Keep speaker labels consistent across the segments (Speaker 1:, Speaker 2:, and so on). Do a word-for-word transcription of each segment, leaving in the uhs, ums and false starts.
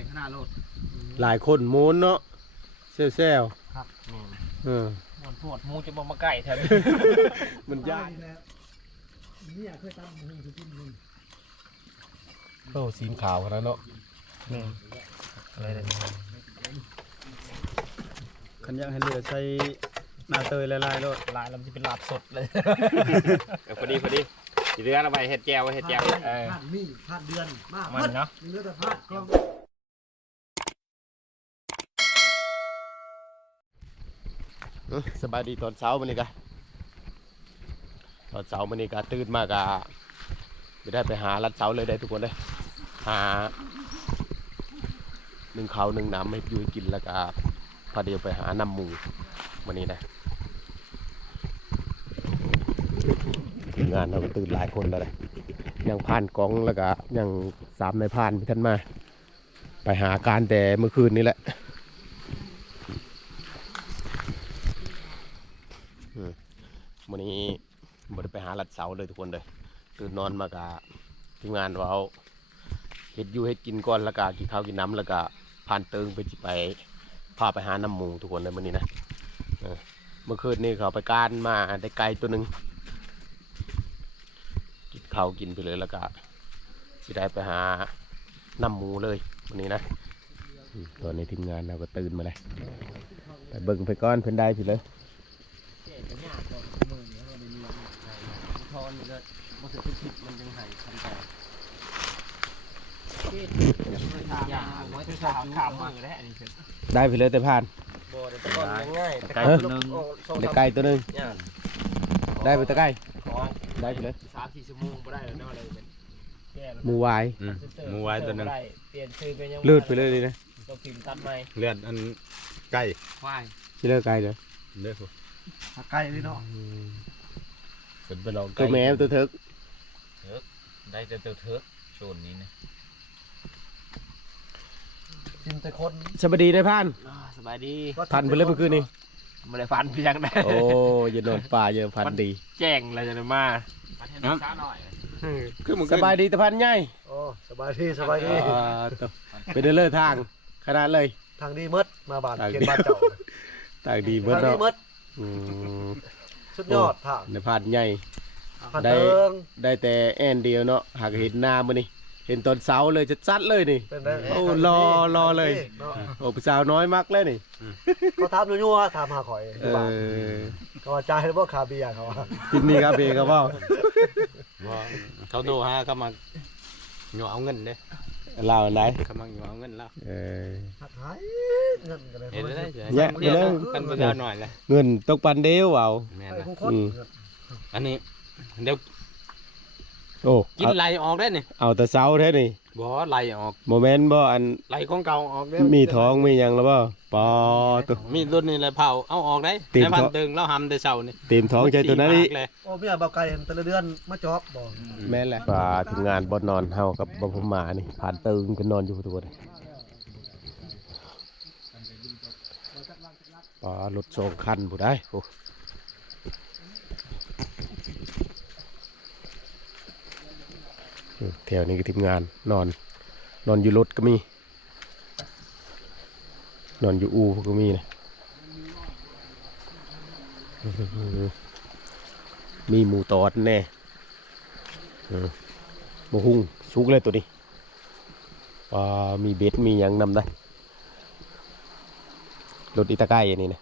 Speaker 1: ขนาดโลด
Speaker 2: หลายคนมูนเนาะเซลเซล
Speaker 1: ครับ
Speaker 2: เออ
Speaker 1: มันปวดมูจะมาไก่แทน
Speaker 2: มันยาก
Speaker 1: นี่เคยตั้งมูจะกินมึง
Speaker 2: โอ้สีขาวขนาดเนาะ
Speaker 1: อะไรเลย
Speaker 2: ขันยังให้เรือใส่นาเตยลายๆรถ
Speaker 1: ลายแล้วมันจะเป็นลาบสดเลย
Speaker 3: พอดีพอดีเรือเราไปเห็ดแก้วเห็ดแก้ว
Speaker 1: พลาดมีพลาดเดือนมาก
Speaker 3: มันเนาะ
Speaker 1: เรือแต่พลาดกล้อง
Speaker 2: สบายดีตอนเช้ามันนี่กะตอนเช้ามันนี่กะตื่นมากะไม่ได้ไปหาลัดเช้าเลยได้ทุกคนเลยหาหนึ่งข้าวหนึ่งน้ำให้ยูกินแล้วก็พาเดียวไปหาน้ำหมูวันนี้นะงานเราก็ตื่นหลายคนแล้วเลยยังผ่านกองแล้วก็ยังสามในผ่านพี่ท่านมาไปหาการแต่เมื่อคืนนี้แหละวันนี้บ่ได้ไปหาลัดเสาเลยทุกคนเลยตื่นนอนมากะทีมงานเราเฮ็ดอยู่เฮ็ดกินก่อนแล้วก็กินข้าวกินน้ำแล้วก็ผ่านเติงไปจิไปพาไปหาน้ำหมูทุกคนเลยวันนี้นะเมื่อคืนนี้เขาไปการมาได้ไก่ตัวหนึ่งกินข้าวกินไปเลยแล้วก็สิได้ไปหาน้ำหมูเลยวันนี้นะตอนนี้ทีมงานเราก็ตื่นมาเลยไปเบิ่งไปก้อนเพิ่นได้พี่เลย
Speaker 1: ทอนเลยมันจะผิดมันยังหายทันใจ
Speaker 2: ได้ไปเลยแต่ผ่าน
Speaker 1: ได้
Speaker 2: ได้ไก่ตัวนึงได้ไปตะไก่ได้ไปเลย
Speaker 1: สามสี่ชั่วโมงไม่ได้แล้วเนาะอะไร
Speaker 2: หมูวาย
Speaker 3: หมูวายตัวนึง
Speaker 1: เปลี่ยนชื่อเป็นยัง
Speaker 2: เลือดไปเลยดีนะ
Speaker 1: ต้องพิมพ์ตัดใหม่
Speaker 3: เลือดอันไก่
Speaker 1: ควาย
Speaker 2: ชื่อเลือดไก่เด้อ
Speaker 3: เลือด
Speaker 1: ไก่เลยเนาะ
Speaker 3: เป็นไปลอง
Speaker 2: ตัวแม่ตัวเถิก
Speaker 3: ได้แต่ตัวเถิกโซนนี้นะ
Speaker 1: กินแต่คน
Speaker 2: สบายดีได้พัน
Speaker 1: สบายดี
Speaker 2: พันไปเลยเมื่อคืนนี้
Speaker 1: ไม่ได้พันเพียงได้
Speaker 2: โอ้ยนอนป่าเยอะพันดี
Speaker 1: แจ้งอะไรจะมา
Speaker 2: สบายดีแต่พันใหญ่
Speaker 1: โอ้สบายดีสบายดี
Speaker 2: ไปเดินเลื่อนทางขนาดเลย
Speaker 1: ทางดีมืดมาบ้านเขียนบ้านเจ้า
Speaker 2: ทางดีมืดเนาะ
Speaker 1: สุดยอดทาง
Speaker 2: ในพันใหญ่ได้ได้แต่แอนเดียวเนาะหากเห็นหน้ามันนี่เห็นตอนเสาเลยจะจัดเลยนี่โอ้รอรอเลยโอ้สาวน้อยมากเลยนี่
Speaker 1: เขาถามนัวๆถามหาข่อยเขาว่าจ่ายหรือว่าคาเบียเขาว่า
Speaker 2: กินนี่คาเบียเขาบอก
Speaker 3: เขาโทรหาเขามาหย่อเอาเงินเด้
Speaker 2: เล่าอะไร
Speaker 3: เขามาหย่อเอาเงินแล้ว
Speaker 2: เออ
Speaker 1: เงินกันเลย
Speaker 3: เห็นเลย
Speaker 2: เนี่ยเรื่อง
Speaker 3: กันไปแล้วหน่อยเลย
Speaker 2: เงินตกปันเดียวเอา
Speaker 3: อันนี้เดี๋ยว
Speaker 2: โอ้
Speaker 3: กินไหลออกได้นี่
Speaker 2: เอาแต่เสาแท้นี่
Speaker 3: บ่ไหลออก
Speaker 2: โมเมนต์บ่อัน
Speaker 3: ไหลของเก่าออกได้
Speaker 2: มีท้องมียังแล้วบ่ปอ
Speaker 3: ตัวมีรุ่นนี้เลยเผาเอาออกได้ในพันตึงแล้วหำแต่เสานี่
Speaker 2: เต็มท้องใจตัวนั้นนี่
Speaker 1: โอ้เมียเบาไก่แต่ละเดือนมาจอบบ่
Speaker 2: แม่นแหละป่าทีมงานบ่นอนเฮากับบ่ผมมานี่ผ่านตึงก็นอนอยู่ทุกคนป่ารถสองคันบ่ได้โอ้แถวนี้ก็ทีมงานนอนนอนอยู่รถก็มีนอนอยู่อูก็มีนะมีหมูตอดแน่หมูหุ้งสุกเลยตัวนี้ว่ามีเบ็ดมียังนำได้รถอิตาไก่อันนี้นะ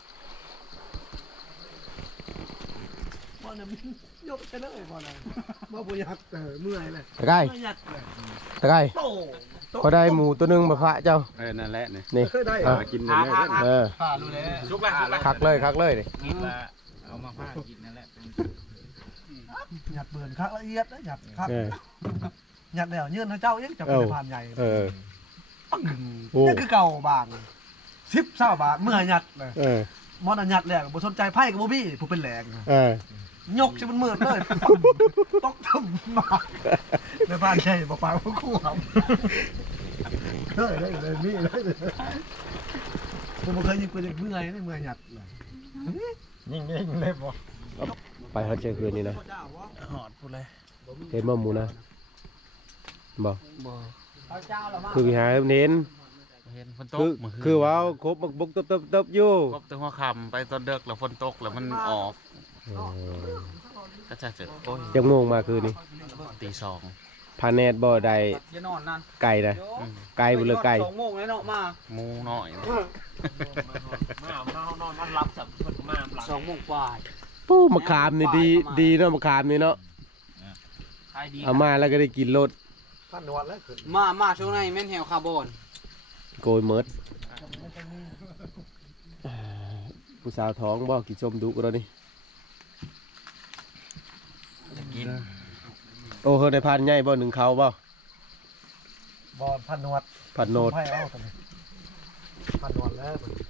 Speaker 1: ยกไปเลยบ่นะบ่บ่ยักเออเมื่อยเลย
Speaker 2: ตะไก่ตะไก่ก็ได้หมูตัวนึงมาพระเจ้า
Speaker 3: เออนั่นแหละนี่
Speaker 1: นี่เคยได้
Speaker 3: กินเลย
Speaker 2: เออ
Speaker 3: ชุกแล้ว
Speaker 2: คักเลยคักเลยนี่
Speaker 3: เอามาพากินนั่นแหละ
Speaker 1: หยัดเบื่อคักละเอียดนะหยัดคักหยัดแล้วยื่นให้เจ้ายังจะเป็นผ่านใหญ่
Speaker 2: เออ
Speaker 1: นี่คือเก่าบางสิบเศร้าบาทเมื่อหยัดเลยมอนหยัดแหลกบ่สนใจไพ่กับบ่บี้ผู้เป็นแหลกยกจะมันมืดเลยตกทุ่มมาในบ้านใช่ป่าป่าพวกคู่ครับเฮ้ยเลยเลยมีเลยผมเคยยิงปืนเมื่อยนี่เมื่อยหยัด
Speaker 3: ยิงยิงเลยบ่
Speaker 2: ไปเขาเจอคืนนี้นะ
Speaker 1: หอดพูดเลย
Speaker 2: เห็นบ่หมูนะบ่
Speaker 1: บ่
Speaker 2: คือวิหารเน้น
Speaker 3: เห็นฝนต
Speaker 2: คื
Speaker 3: ก
Speaker 2: อคือว่าครบบักบกตบตบตบอยู่
Speaker 3: ครบแต่หัวค่ำไปตอนเด็กแล้วฝนตกแล้วมันออกก็จะเจอโอ้ย
Speaker 2: จังโมงมาคืนนี้
Speaker 3: ตีสอง
Speaker 2: พาแนดบ่ได้
Speaker 1: อย่านอนนั่น
Speaker 2: ไก่นะไก่บ่เลยไก่
Speaker 1: สองโมงแล้วเนาะมา
Speaker 3: หมูน้อย
Speaker 4: มาเมานอนมันรับสับคนมาหลัง
Speaker 1: สองโมงกว่า
Speaker 2: ปู้มะขามนี่ดีดีเนาะมะขามนี่เนาะ
Speaker 4: ขายดี
Speaker 2: เอามาแล้วก็ได้กินรส
Speaker 1: พันนวดแล้วขึ้น
Speaker 5: มา มาช่วงในแม่นแหวคาร์บอน
Speaker 2: โกยเมิดผู้สาวท้องบ่กินส้มดุก็แล้วนี่
Speaker 3: กิน
Speaker 2: โอ้เฮอในพันใหญ่บ่หนึ่งเขาบ่
Speaker 1: บอลพันนวด
Speaker 2: ผัดโนด
Speaker 1: ไพ่เอากันพันนวดแล้ว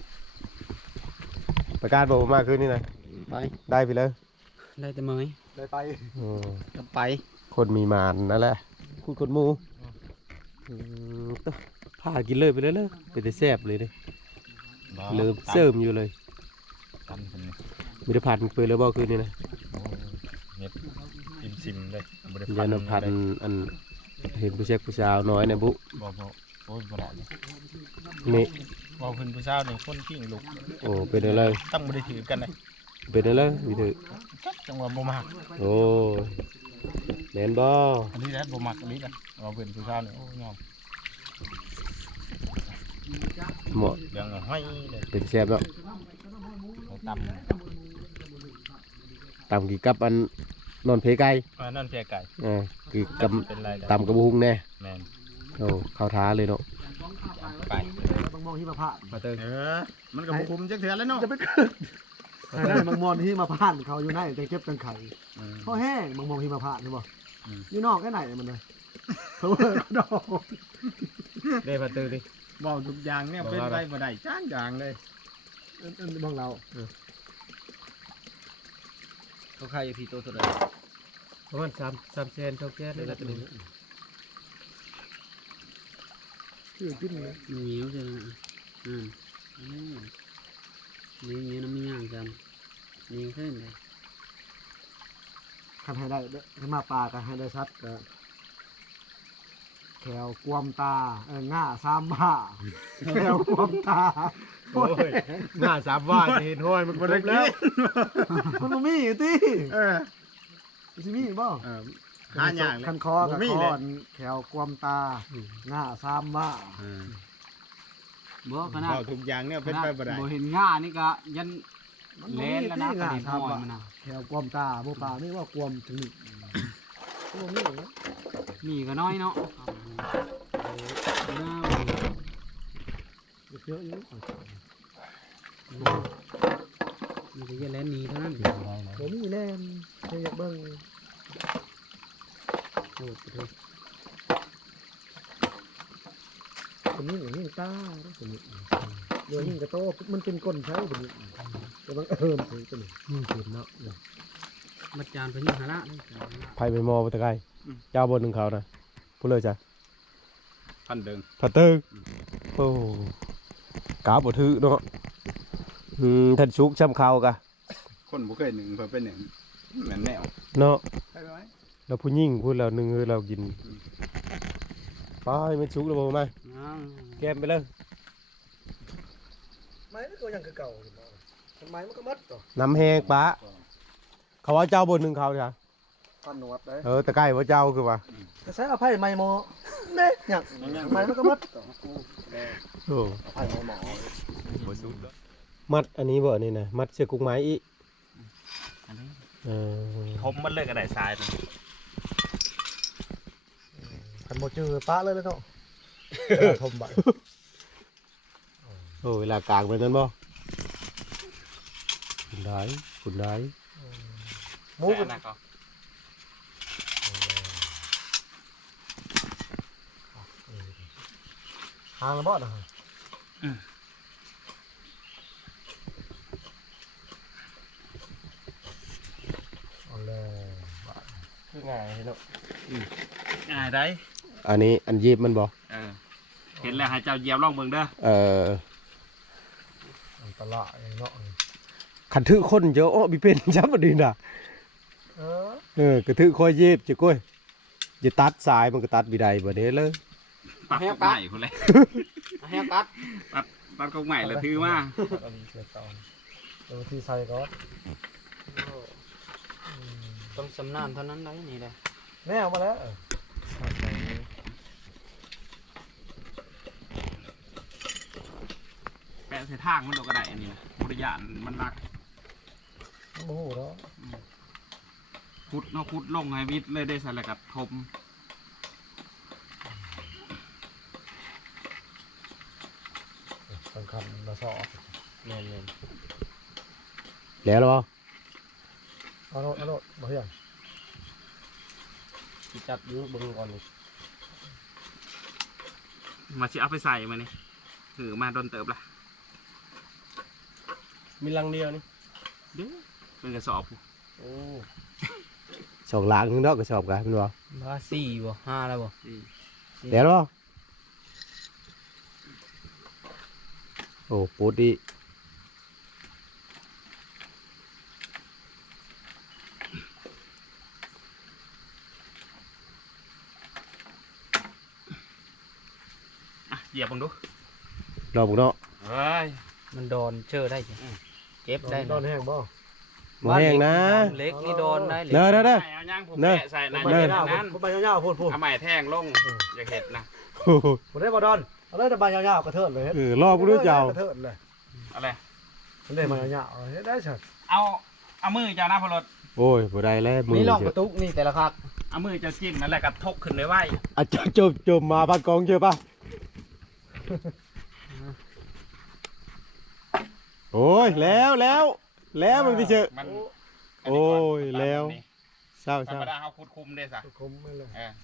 Speaker 2: ประกาศบอกมาคืนนี้นะ
Speaker 5: ไป
Speaker 2: ได้ไปเลย
Speaker 5: ได้แต่เมย
Speaker 1: เลยไป
Speaker 2: อืม
Speaker 5: ก็ไป
Speaker 2: คนมีมานนั่นแหละคุณคนหมูอืมต้องพากินเลยไปเลยเลยไปแต่แซ่บเลยเลยเริ่มเสริมอยู่เลย
Speaker 3: ตำเป็น
Speaker 2: มีแต่ผัดเปื่อยแล้วบ่คืนนี้นะ
Speaker 3: เม็ดซิมซิมเลยบ่ได้
Speaker 2: ยานผัดอันเห็นผู้เช็คผู้สาวน้อยนะบุ
Speaker 3: บ่บ่โอ้ยบ่ได้เลย
Speaker 2: นี่
Speaker 3: บ่เพิ่นผู้สาวนี่คนขี้ลูก
Speaker 2: โอ้เป็นอะไร
Speaker 3: ต้องบ่ได้ถือกันเลย
Speaker 2: เป็นอะไรมีถือ
Speaker 3: จักจังว่าบ่มัก
Speaker 2: โอ้แมนบ่
Speaker 3: อันนี้แหละบ่มักอันนี้นะว่าเพิ่นผู้สาวนี่โอ้ยอม
Speaker 2: เหมาะ
Speaker 3: เรื่องห้อยเลย
Speaker 2: เป็นแซ่บเนาะ
Speaker 3: เอาตำ
Speaker 2: ตำกี่กับอันนอนเพไก่
Speaker 3: อันนั้นเพียไก่
Speaker 2: อ่าคือกับ
Speaker 3: เป็นไรได้
Speaker 2: ตำกระบุงแน่
Speaker 3: แม่น
Speaker 2: โอ้เข้าท้าเลยเนาะ
Speaker 3: ไป
Speaker 1: บางมองที่มาพาด
Speaker 2: มาเติม
Speaker 3: เออมันก็บ่คุมจักเทื่อแล้วเนาะ
Speaker 1: จะไปขึ้นนั่นบางมองที่มาพาดเขาอยู่ไหนแต่เก็บตังไข่
Speaker 3: อืม
Speaker 1: เพราะแห้งบางมองที่มาพาดใช่ป่ะ
Speaker 3: อืม
Speaker 1: อยู่นอกแค่ไหนมันเลยเขาเออดอก
Speaker 2: ได้มาเติมดิ
Speaker 3: บ่ทุกอย่างเนี่ยเป็นไปบ่ได้จ้างอย่างเลย
Speaker 1: อันบางเรา
Speaker 5: เขาใครพี่ตัวสุดเลย
Speaker 2: ประมาณสามสามแสนสองแสนนี่แหละตัวนี้
Speaker 1: ชื่อกินเลย
Speaker 5: เหนียวใช่ไหมอืมอืมนี่เหนียวน้ำมีย่างกันนี่ขึ้นเลย
Speaker 1: คันให้ได้ให้มาปลากันให้ได้ชัดก็แถวกวมตาเออง่าสามบ้าแถวกวมตา
Speaker 2: โอ้ยหน้าสามว่าจะเห็นห้อยมันบ่ได้แล้ว
Speaker 1: มันบ่มีติ
Speaker 3: เออ
Speaker 1: สิมีบ่
Speaker 3: เออหาอย่างเลย
Speaker 1: คันคอกับ
Speaker 3: บ่มี
Speaker 1: ค
Speaker 3: เล
Speaker 1: อย แถวกวมตาง่าสามบ้า
Speaker 3: เออ
Speaker 5: บ่ขนาด
Speaker 3: บ่ทุกอย่างเนี่ยเป็นไปบ่ได้
Speaker 5: บ่เห็นง่านี่ก็ยัน
Speaker 1: มัน
Speaker 5: เล
Speaker 1: บ่มี
Speaker 5: นแล้ว
Speaker 1: ติ
Speaker 5: นะกระ
Speaker 1: ง่า
Speaker 5: ดิ่ง
Speaker 1: สาม
Speaker 5: หอย
Speaker 1: บ้า
Speaker 5: มันนะ
Speaker 1: แถวกวมตาบ่ปลานี่ว่ากวมถึงนี่บ่มีนะ
Speaker 5: นี่ก็น้อยเนาะน้า
Speaker 1: เยอะอยู่
Speaker 5: มันจะยันเลนนี้เท่านั้น
Speaker 1: บ่มีแล่นให้อยากเบิ่ง
Speaker 5: โอ้โห
Speaker 1: คนนี้อย่างนี้ตาคนนี้เดี๋ยวนี้กระโตมันเป็นก้นใช้คนนี้แต่บางเอิญถึงตัวนี้
Speaker 2: อืมเห็นเนาะ
Speaker 5: มาจานพญิหาระนี่
Speaker 2: ไผไปมอบ่ตะไกเจ้าบนหนึ่งเขานะพูดเลยจ้ะ
Speaker 3: พันเดิง
Speaker 2: ผัดเติงโอ้กาบ่ถือเนาะอืมท่านชุกช้ำเขากะ
Speaker 3: คนบ่เคยหนึ่งเพิ่นเป็นหนึ่งแม่นแนว
Speaker 2: เนาะ
Speaker 3: ไปไว้
Speaker 2: แล้วผู้หญิงพูดแล้วหนึ่งคือเรากินไปไม่ชุกแล้วบ่มาแก้มไปเลย
Speaker 1: ไม้ก็ยังคือเก่าทำไมมันก็มัดต่อ
Speaker 2: น้ำแห้งปะเขาว่าเจ้าบนหนึ่งเขาจ้ะ
Speaker 1: ฟันหนวดเลย
Speaker 2: เออตะไคร้ว่าเจ้าคือว่า
Speaker 1: จะใช้อภัยไม้โมเน่ยังทำไมมันก็มัดต่อ
Speaker 2: โอ้
Speaker 1: อภัยไม้หมอ
Speaker 3: บ่สุดแล้ว
Speaker 2: มัดอันนี้บ่นี่นะมัดเชือกกุ้งไม้อีเออ
Speaker 3: ผมมันเลยก็ได้ทรายนะ
Speaker 1: ขันโมจือป้าเลยแล้วเนาะทมใบ
Speaker 2: โอ้เวลากลางเป็นนั้นบ่คุณได้คุณได้
Speaker 1: มูกัน
Speaker 3: นะก็
Speaker 1: หางบ่นะเอาเลย
Speaker 2: คือง่ายเนาะ
Speaker 3: ง่ายได้
Speaker 2: อันนี้อันยีบมันบ่
Speaker 3: เออเห็นแล้วให้เจ้าเหยียบลองเบิ่งเด้อ
Speaker 2: เออ
Speaker 1: อันตรายเนาะ
Speaker 2: ขันถือคนเยอะอ้อบิเป็นจับบ่ดีน่ะ
Speaker 1: เออ
Speaker 2: เออกระถือคอยยีบจิก้อยจะตัดสายมันก็ตัดบิได้บ่ได้เลย
Speaker 3: ปัดกกใหม่คนเลย
Speaker 5: แฮกัด
Speaker 3: ปัดปัดกกใหม่เลยถือมา
Speaker 1: อันนี้เสียตอนเดี๋ยวที่ใส่ก่อน
Speaker 5: ต้องสำนานเท่านั้นได้นี่แหละ
Speaker 1: แน่เอามาแล้ว
Speaker 3: แปะใส่ทางมันโดนกระไดอันนี้นะบริยานมันหนัก
Speaker 1: โอ้โหแล้ว
Speaker 3: พุดเนาะพุดลงให้วิทย์เลยได้ใส่อะไรกับทม
Speaker 1: สำคัญมาสอบ
Speaker 5: แม่น
Speaker 2: แล้วหรอ
Speaker 1: เอาโนเอาโนมาเฮียง
Speaker 5: ๆสิจับอยู่เบิ่งก่อนนี่
Speaker 3: มาชิเอาไปใส่มานี่ถือมาโดนเติบละ
Speaker 4: มีลังเดียวนี่
Speaker 3: เด้อเป็นกระสอบ
Speaker 4: โอ้
Speaker 2: สองหลังนึงเนาะก็สอบกันเป็นบ่
Speaker 5: มาสี่บ่ห้าแล้วบ่
Speaker 2: แล้วหรอโอ้ปูดิ
Speaker 3: อ่ะเหยียบผมดู
Speaker 2: รอบุกเนาะ
Speaker 3: เฮ้ย
Speaker 5: มันโดนเชื่อได้จ้ะเก็บได้
Speaker 1: นอนแห้งบ่
Speaker 2: บ่แห้งนะ
Speaker 5: เล็กนี่โดนได้เลย
Speaker 2: เด้อเด้อเด้อ
Speaker 3: เอาย่างผม
Speaker 2: เด้อ
Speaker 3: แปะใส่ใน
Speaker 1: ไป
Speaker 3: นี้
Speaker 1: ยาว
Speaker 3: นั้น
Speaker 1: ๆผมไปยาวๆพูดพูด
Speaker 3: เอาใหม่แท่งลงอย่าเห็ดนะ
Speaker 2: โอ้โห
Speaker 1: ผมได้บอดอนเอาเลยแต่ใบยาวๆกระเทิดเลย
Speaker 2: เออรอบุกด้วยเจ้าก
Speaker 1: ระเทิดเลย
Speaker 3: อะไร
Speaker 1: มันได้ใบยาวๆเฮ็ดได้เฉย
Speaker 3: เอาเอามือเจ้าหน้าพลด
Speaker 2: โอ้ยบ่ได้แล้วมือ
Speaker 5: นี่ลอง
Speaker 2: เจ
Speaker 5: ก
Speaker 2: อ
Speaker 5: ระตุกนี่แต่ละคัก
Speaker 3: เอามือเจ้าจิ้มนั่นแหละกับทกขึ้นไว้ไว้
Speaker 2: อ่ะจบจบจบมาพักกองเจอป่ะโอ้ยแล้วแล้วแล้วมันที่เจอ
Speaker 3: มัน
Speaker 2: โอ้ยแล้วเศร้า
Speaker 3: ธร
Speaker 2: เศร้าร
Speaker 3: มดาเขาคุดคุมได้สะ
Speaker 1: คมไม่เลย
Speaker 3: เออ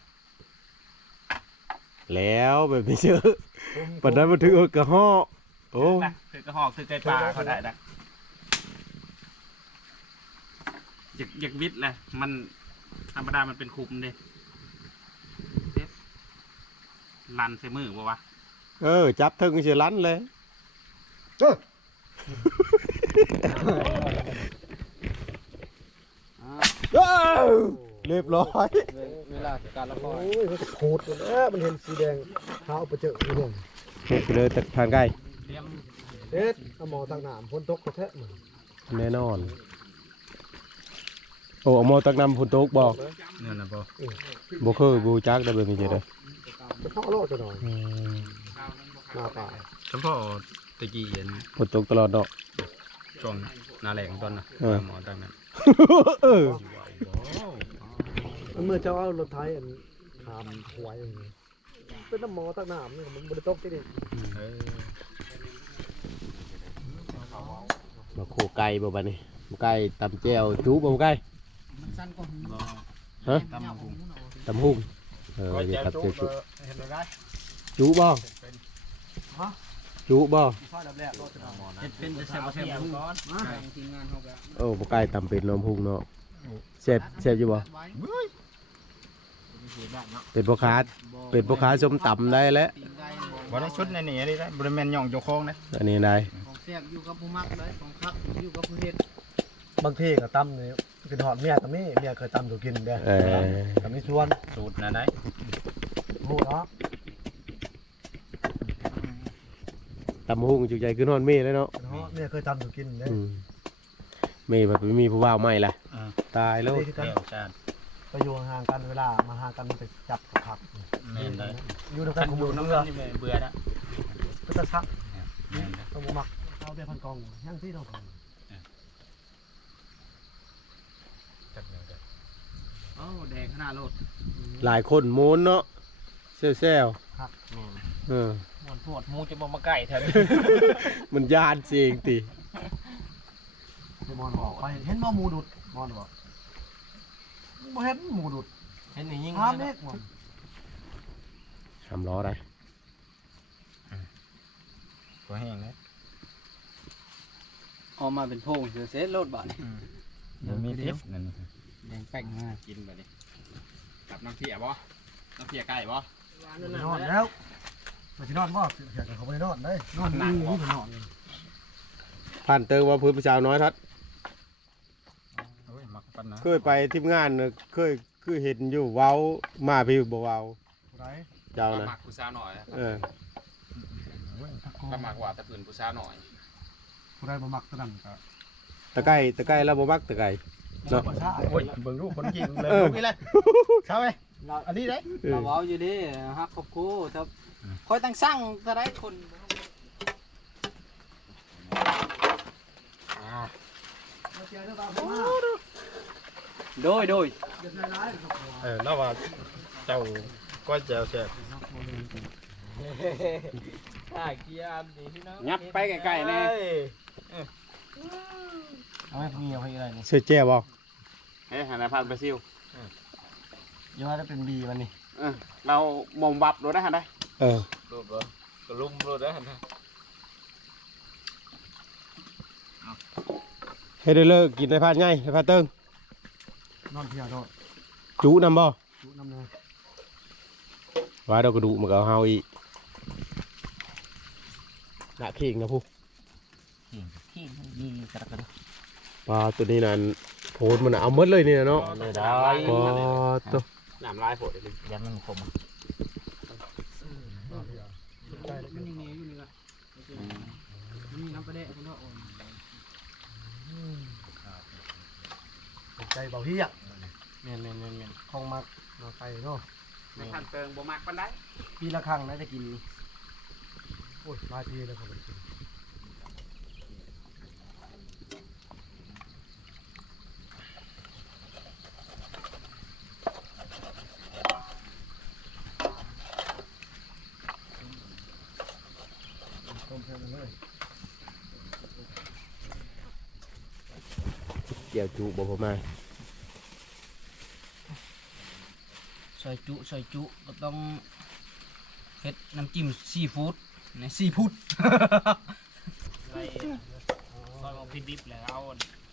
Speaker 2: แล้วแบบนี้เจอปัจจุบันถึงเออกระห้อโอ้
Speaker 3: นะถือกระหอกถือไก่ปลาเขาได้นะอยากอยากวิทย์เลยมันธรรมดามันเป็นคุมเด้เด็ดลันใส่มือบ่วะ
Speaker 2: เออจับถึงเสียลันเลย
Speaker 1: เออ
Speaker 2: อ้าวเรียบร้อย
Speaker 5: เวลาการละค
Speaker 1: โอ้
Speaker 5: ร
Speaker 1: ยมันขูดหมดแล้วมันเห็นสีแดงเท้าไปเจอสีแดง
Speaker 2: เฮ็ดไปเลยแต่ทางใกล้
Speaker 3: เตรียม
Speaker 1: เด็ดเอาหมอตักน้ำพ้นตกกระแทะมัน
Speaker 2: แน่นอนโอ้เอาหมอตักน้ำพุ่นตกบ่
Speaker 3: เนี่ยนะบ่
Speaker 2: บ่เคยบูจักได้แบบนี้เจอเด้อ
Speaker 1: จะพ่อโลดจะหน่อยหน้าตา
Speaker 3: เฉพาะตะกี้เห็น
Speaker 2: พุ่นตกตลอดเนาะ
Speaker 3: ช่วงหนาแหลงต้นนะ
Speaker 2: เออ
Speaker 3: หมอตั้งนั้น
Speaker 2: เออ
Speaker 1: เมื่อเจ้าเอารถไถอันทำหวยอย่างนี้เป็นน้ำหมอตักน้ำนี่มันบริตกที่นี่
Speaker 3: เออ
Speaker 2: มาโคไก่บ่บัดนี้ไก่ตำแจ่วจุบ่ไก่
Speaker 5: มันสั้นกว่าหู
Speaker 3: บ่
Speaker 2: ฮะ
Speaker 3: ตำบักหุ่ง
Speaker 2: ตำหุ่งเอออย่าตับเจ็บจุ
Speaker 1: เห็นได้
Speaker 2: จุบ่
Speaker 1: ฮะ
Speaker 2: จุบ่
Speaker 1: ซอยดับแรกรถจะทำ
Speaker 5: เฮ็ดเป็นจะแซ่บบ่แซ่บหูมาทีมงานเฮาก็
Speaker 2: โอ้บ่ไก่ตำเป็ดน้ำหุ่งเนาะแซ่บแซ่บอยู่บ่เป็นพ่อค้าเป็นพ่อค้าส้มตำได้แล้ว
Speaker 5: ตีนไก่
Speaker 3: บ่ได้ชุดในนี่ได้ได้บริเวณย่องโจโค้งนะ
Speaker 2: อันนี้ได้
Speaker 5: ของแซ่บอยู่กับผู้มักเลยของคักอยู่กับผู้เฮ็ด
Speaker 1: บางทีก็ตำนี่กินหอดเมียก็มีเมียเคยตำอยู่กินเด้
Speaker 2: เออ
Speaker 1: ก็มีชวน
Speaker 3: สูตรนะได้
Speaker 1: โหเนาะ
Speaker 2: ตำหุ่งจุใจขึ้นฮอนเมย์เลยเนาะ
Speaker 1: เนาะเมียเคยตำอยู่กินเด้
Speaker 2: อืมเมย์แบบไม่มีผู้ว่าวใหม่ล่ะ
Speaker 3: อ่า
Speaker 2: ตายแล้ว
Speaker 1: นี่คือกัน
Speaker 3: เดี่ยวจาน
Speaker 1: ไปอยู่ห่างกันเวลามาห่างกันไปจับกับผัก
Speaker 3: แม่นได้
Speaker 1: อยู่ด้วยกั
Speaker 3: กัน น
Speaker 1: ข
Speaker 3: อ
Speaker 1: มื
Speaker 3: ยู่
Speaker 1: อ
Speaker 3: น้ำ
Speaker 1: เบื่
Speaker 3: เงิ
Speaker 1: อน
Speaker 3: นี่เบื่อแล้ว
Speaker 1: ก็จะชัก
Speaker 3: แม่นได้
Speaker 1: ต้องบ่มักเอาเบี้ยพันกองย่างที่เราท
Speaker 3: โอ้แดงขนาดโลด
Speaker 2: หลายคนโมนเนาะเซลเซล
Speaker 1: ำผัก
Speaker 2: เออ
Speaker 3: มวนปวดมูจะบ่มาใกล้แท้
Speaker 2: มันยานเสียงติ
Speaker 1: ไปมอนบอกไปเห็นบ่หมูดุดมอนบอกบ่เห็นหมูดุด
Speaker 4: เห็นอย่างยิ่ง
Speaker 1: ห้ามเด็กมอน
Speaker 2: ทำล้อได้
Speaker 3: ตัวแห้งนะ
Speaker 5: ออกมาเป็นโพงเสือเซตโลดบาดนี่
Speaker 3: เดี๋ยวมีทิปนั่น
Speaker 5: แดงแป้งมาก
Speaker 3: กินไปดิกับน้ำเพียบ่น้ำเพียไก่บ่
Speaker 1: นอนแล้วไปที่นอนบ่อยากเขาไปนอนได้นอนนั่งนี่ไปนอน
Speaker 2: ผ่านเติงว่าพื้นประชาวน้อยทัด
Speaker 3: โอ้ยมักปันนะ
Speaker 2: เคยไปทีมงานน่ะเคยคือเห็นอยู่เว้ามาพี่บ่เว้า
Speaker 1: ไร
Speaker 2: เจ้า
Speaker 3: ปลา
Speaker 2: นะ
Speaker 3: หมักผู้สาวหน่อยนะ
Speaker 2: เออ
Speaker 3: ปลาหมักว่าตะคืนผู้สาวหน่อย
Speaker 1: ผู้ใดบ่มักตัวนั้นก็
Speaker 2: ตะไก่ตะไก่แล้วบ่มักตะไก่
Speaker 1: เนาะ
Speaker 4: โอ้ยเบิ่งรูปคนยิงเลย
Speaker 2: เออ
Speaker 4: ลูกนี่แหละใช่ไหม
Speaker 5: เรา
Speaker 4: อันนี้เด้
Speaker 5: เราเว้าอยู่ดิฮักครอบครัวแต่คอยตั้งสร้างจะได้คน โดยโดย
Speaker 4: เออแล้วว่าเจ้าก็เจ้าเสีย
Speaker 5: ถ่ายเกียร์ดีพี่น้อง
Speaker 3: ยับไปไกลๆแน่
Speaker 4: เอาให้เมียให้อะไรนี่
Speaker 2: เสื้อแจ้บ่
Speaker 3: เฮ้ยหันหน้าพันไปซิว
Speaker 4: ยังว่าจะเป็นบีมันนี่
Speaker 3: เออเรามอมวับรู้ได้หันได้
Speaker 2: เออ
Speaker 4: รูปเหรอก็ลุ่มรูปได้หัน
Speaker 2: ให้ได้เลิกกินในพาดไงในพาดเติ้ง
Speaker 1: นอนเพียโดด
Speaker 2: จุนำบ่
Speaker 1: จุน้ำเนย
Speaker 2: ว่าดอกกระดูกมันก็เอาเฮาอีกน่ะขิงนะผู้
Speaker 4: ขี้บีกระกระ
Speaker 2: ปลาตัวนี้นั่นโพนมันน่ะเอาหมดเลยนี่นะเนาะ
Speaker 4: เลยได้
Speaker 2: ปลาตัว
Speaker 3: น้ำลายโผล่เลย
Speaker 4: ยันมันคม
Speaker 5: มันยังไงอยู่นี่ล่ะนี่น้ำประเดะคุณพ่อ
Speaker 1: ใจเบาเฮีย
Speaker 4: เมียนเมียนเมียนเมียน
Speaker 1: คงมักมาไปเนาะ
Speaker 3: ไม่ทันเติงบ่มักปันได้
Speaker 1: ปีละครั้งน่าจะกินโอ้ยหลายปีแล้วครับกิน
Speaker 2: เกี่ยวจุบ่พอมา
Speaker 5: ซอยจุซอยจุก็ต้องเฮ็ดน้ำจิ้มซีฟู้ดในซีฟู้ด
Speaker 3: ซอยของพี่ดิบแล้วเอา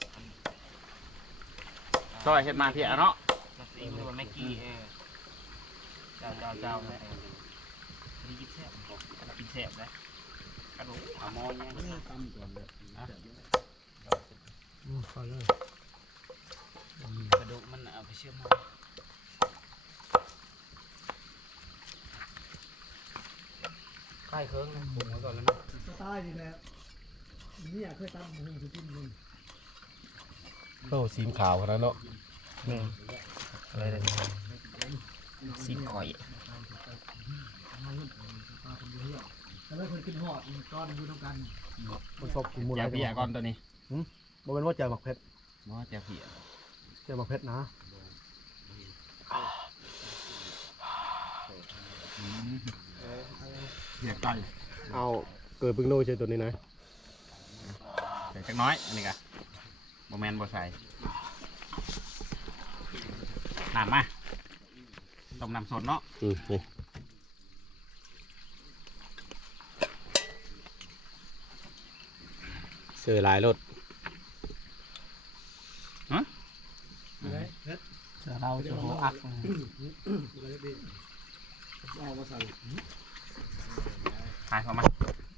Speaker 3: ซอยเฮ็ดมาเพียเนาะ
Speaker 4: ซีมันว่าแม็กกี้เออเจ้าเจ้าเจ้าแม่นี่กินแซ่บกินแซ่บนะกระดูก
Speaker 3: เอามอเนี่ย
Speaker 1: อืมพอเลย
Speaker 5: กระดูกมันเอาไปเชื่อมใกล้เคิงนะผมเอาก่อนแล้วนะ
Speaker 1: สไตล์นี่แหละนี่เคยตำหมูกินมึง
Speaker 2: โอ้สีขาวขนาดเนาะ
Speaker 4: อะไรเลยซีก่อย
Speaker 1: แล้วเคยกินหอดก้อนดูน้ำกันมันชอบกินหมู
Speaker 3: อย่าเพียก่อนตัวนี้
Speaker 1: บ่เป็นว่าเจอหมักเพชร
Speaker 3: บ่จะเพีย
Speaker 1: เจอหมักเพชรนะ
Speaker 3: เพียไก่
Speaker 2: เอาเกิดเพิ่งโน่ใช่ตัวนี้นะ
Speaker 3: ใส่จักน้อยอันนี้กะบ่แมนบ่ใส่น้ำมาต้มน้ำสดเนาะ
Speaker 2: อืมนี่เสือหลายรถ
Speaker 5: เสือเราจะหัวอัก
Speaker 1: เอามาใส่
Speaker 3: ทายเข้ามา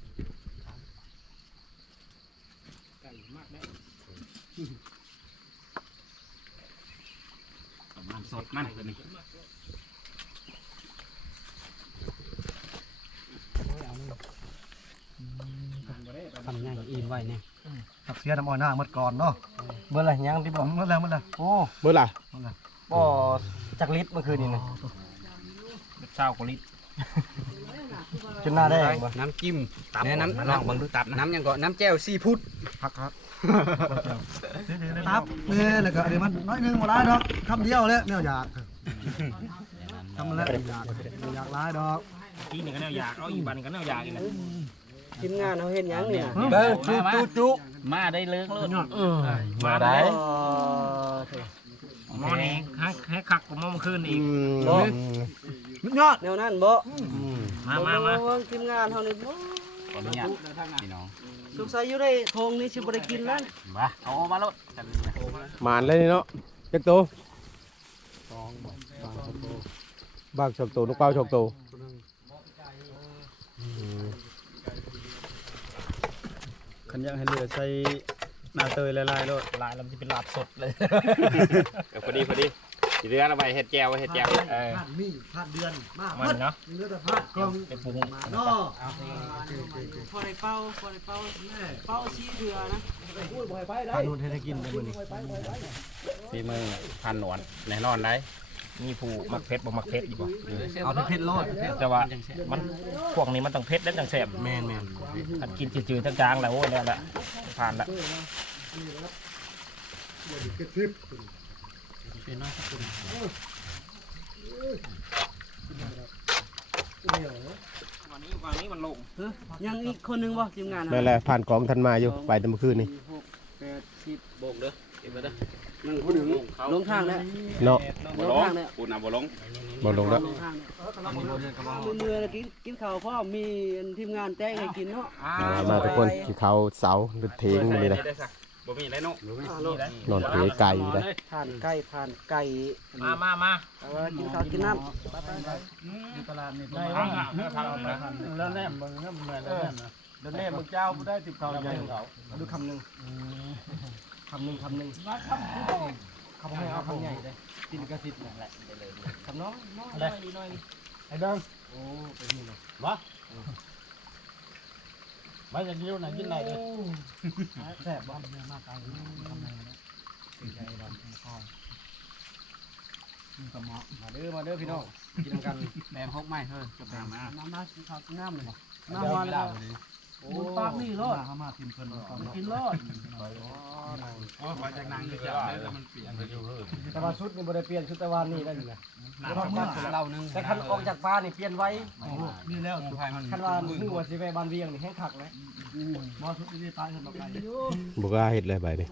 Speaker 3: ต้มน้ำสดมันตัวนี้
Speaker 5: ทำง่ายอิ่มไว้เนี่ย
Speaker 1: ตักเสียน้ำอ้อยหน้าหมดก่อนเนาะ
Speaker 4: เมื่อไรยังที่บอก
Speaker 1: หมดแล้วหมดแล้ว
Speaker 4: โอ้
Speaker 2: เมื่อล่ะ
Speaker 1: หมดแล้ว
Speaker 4: ก็จักลิตรเมื่อคืนนี้นะ
Speaker 3: เช้ากว่าลิตร
Speaker 4: จนหน้าได้บ่
Speaker 5: น้ำจิ้ม
Speaker 3: ตับ
Speaker 5: เนี่ยน้ำ
Speaker 3: น้องเบิ่งดูตับนะ
Speaker 5: น้ำยังก็น้ำแจ่วซีฟู้ด
Speaker 1: พักครับครับนี่แล้วก็อันนี้มันน้อยนึงมาได้ดอกคำเดียวเลยเนี่ยอยากทำมาแล้วอยากอยากร้ายดอก
Speaker 3: อีหนึ่งก็แนวอยากเอาอีกบันก็แนวอยากอีกนะ
Speaker 5: ทีมงานเขาเห็นยังเนี่ย
Speaker 3: เด้อจุจุจุมาได้เลิกเลยมาได้มอนี่ให้ให้คักกว่ามอเมื่อคืนอีก
Speaker 1: ยอด
Speaker 5: แนวนั้นบ่
Speaker 3: มามามา
Speaker 5: ทีมงานเขานี่บ่
Speaker 3: ขออนุญาตพี่น้อง
Speaker 5: สงสัยอยู่ในทงนี้สิบ่ได้กินแล้ว
Speaker 3: มาเอาออกมาแล้วกัน
Speaker 2: หมานเลยนี่เนาะเจ็กโตบางชอบโตนกเป้าชอบโต
Speaker 5: ขันยังให้เหลือใส่หน้าเตยลายๆโลด
Speaker 4: ลายแล้วมันจะเป็นลาบสดเลย
Speaker 3: พอดีพอดีสิเรือเอาไปเฮ็ดแจวเฮ็ดแจว
Speaker 4: เออ
Speaker 1: พาดมีพาดเดือนมาก
Speaker 4: มันเนาะ
Speaker 1: เนื้อแต่พาดกลอง
Speaker 4: ไปปรุง
Speaker 1: มาเนาะ
Speaker 5: พอได้เป้าพอได้เป้าเป้าชี้เถือนะ
Speaker 1: พูดบ่ให้ไปได้
Speaker 5: พานุนให้ได้กินได้มื้อนี้
Speaker 3: ฝีมือพันหนวดแน่นอนได้
Speaker 4: มีผู้มักเพชรบ่มักเพชรอีกบ่
Speaker 1: เอาไปเผ็ดรอด
Speaker 4: แต่ว่ามันพวกนี้มันต้องเพชรแล้วจังแซ่บ
Speaker 5: แม่นแม่น
Speaker 4: ถ้ากินจืดๆจางๆแล้วโอ้ยแล้วละผ่านละ
Speaker 1: เก็บทิพ
Speaker 5: เป็นน้อยสักคน
Speaker 3: วันนี้วันนี้มันลง
Speaker 5: ยังอีกคนนึงบ่ทีมงาน
Speaker 2: นั่นแหละผ่านกองทันมาอยู่ไปแต่เมื่อคืนนี่
Speaker 5: หกแปดสิบ
Speaker 3: โบกเด้อเก็บไว้เด้อ
Speaker 5: มันผู้หนึ่งลงทางแล้ว
Speaker 2: เนาะ
Speaker 3: บ่ลงปูน่ะบ่ลง
Speaker 2: บอลลงแล้ว
Speaker 5: ลงทางแล้วมือๆกินกินข้าวพ่อมีทีมงานแจ้งให้กินเนาะ
Speaker 2: มามาทุกคนที่เขาเสาหรือเทงนี่นะ
Speaker 3: บ่มีไรเนาะ
Speaker 2: นอนเทไก่อยู่นะ
Speaker 5: ผ่านไก่ผ่านไก่
Speaker 4: มามามา
Speaker 5: เอาไว้กินข้าวกินน้ำ
Speaker 4: ได้ว่าเนื้อทางนะ
Speaker 5: แล้วแน่มึงเนี่ยมึงแล้วแน่นะแล้วแน่มึงเจ้าได้ติดข้าวใหญ่ของเขาดูคำหนึ่งคำหนึ่งคำหนึ่งคำให้เอาคำใหญ่เลยติดกระสิบนั่นแหละคำน้อยน้อยน้อยน้อยไอ้เดิมโอ้เป็นนี่เลยวะมาจากนิ้วไหนกินไหนเลยแซ่บบ้างเนี่ยมากไปคำไหนนะสิ่งใดดำคอสมอมาเด้อมาเด้อพี่น้องกินกันแบงฮกไม้เฮ้ยจะแบงมาน้ำมากินข้าวกินน้ำเลยน้ำมาแล้วโอ้ปากนี่รอดมากินเพิ่นกินรอด
Speaker 3: อ๋อมาจากนางอยู่จ้ะแล้วมันเปลี่ยนไปอยู่เฮ้ย
Speaker 5: แต่ว่าชุดนี่บ่ได้เปลี่ยนชุดตะวันนี่ได้นี่นะเพราะเมื่อเรานึงแต่คันออกจากบ้านนี่เปลี่ยนไว้
Speaker 1: นี่แล้ว
Speaker 3: สุภาพมัน
Speaker 5: คันว่าฮู้ว่าสิไปบ้านเวียงนี่แห้งคักเลย
Speaker 1: มอสุดนี่ตายขึ้นมาไป
Speaker 2: บุกล้าเห็ดเลยไปนี่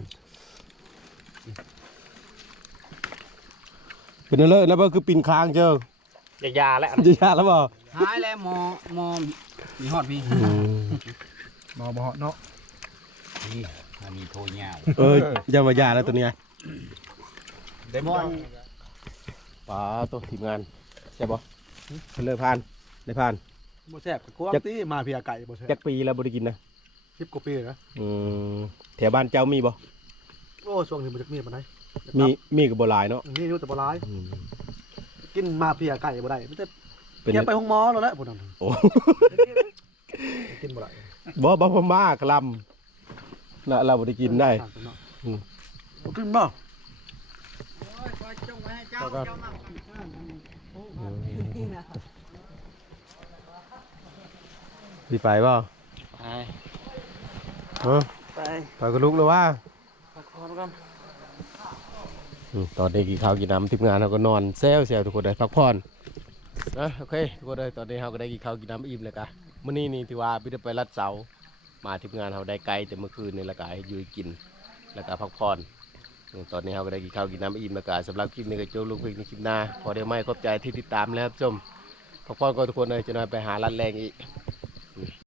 Speaker 2: เป็นอะไรนะเบ่คือปิ่นค้างเจ้า
Speaker 4: อย่ายาแล้ว
Speaker 2: จะยาแล้วบ่
Speaker 5: หายแล้วหมอหมอมีฮอดพี่
Speaker 1: มอบ่เนาะ
Speaker 3: นี่อันนี้โทยาว
Speaker 2: เอออย่ามายาแล้วตัวเนี้ย
Speaker 3: เดมอน
Speaker 2: ป๋าตัวทีมงานใช่บ่เลิกผ่านได้ผ่าน
Speaker 1: บ่แซ่บกวางตีมาเพียไก่บ่แซ่
Speaker 2: จั
Speaker 1: บ
Speaker 2: กปีแล้วบ่ได้กินนะ
Speaker 1: สิบกว่าปีนะ
Speaker 2: อืมแถวบ้านเจ้ามีบ่
Speaker 1: โอ้ช่วงนี้มันจะมีปานใด
Speaker 2: มีมีก็บ่หลายเนาะ
Speaker 1: มีอยู่แต่บ่หลาย
Speaker 2: อืม
Speaker 1: กินมาเพียไก่บ่ได้มันจะ
Speaker 2: เป็น
Speaker 1: เก็บไปห้องหมอแล้วแหละพวกนั้น
Speaker 2: โอ้
Speaker 1: กินบ่ได้
Speaker 2: บ่บ่พม่ากลำน่ะเราบ่ได้กินได้ อืม
Speaker 1: บ่กินบ่
Speaker 2: แล้วก็สิไปบ่
Speaker 3: ไป
Speaker 2: เออ
Speaker 5: ไป
Speaker 2: ไปกับลูกเลยว่า
Speaker 5: พักผ่อนก่อน
Speaker 2: อืมตอนนี้กี่ข้าวกี่น้ำทีมงานเราก็นอนแซวแซวทุกคนได้พักผ่อนนะโอเคทุกคนเลยตอนนี้เราก็ได้กี่ข้าวกี่น้ำอิ่มเลยกะมื้อนี้นี่ถือว่าพี่ได้ไปรัดเสามาทีมงานเราได้ไกลแต่เมื่อคืนนี่และกะให้อยู่กินแล้วก็พักผ่อนอืมตอนนี้เราก็ได้กี่ข้าวกี่น้ำอิ่มแล้วกะสำหรับคลิปนี้ก็จบลงเพียงในคลิปหน้าพอได้ไหมขอบใจที่ติดตามแล้วครับชมพักผ่อนก็ทุกคนเลยจะนอนไปหารัดแรงอีก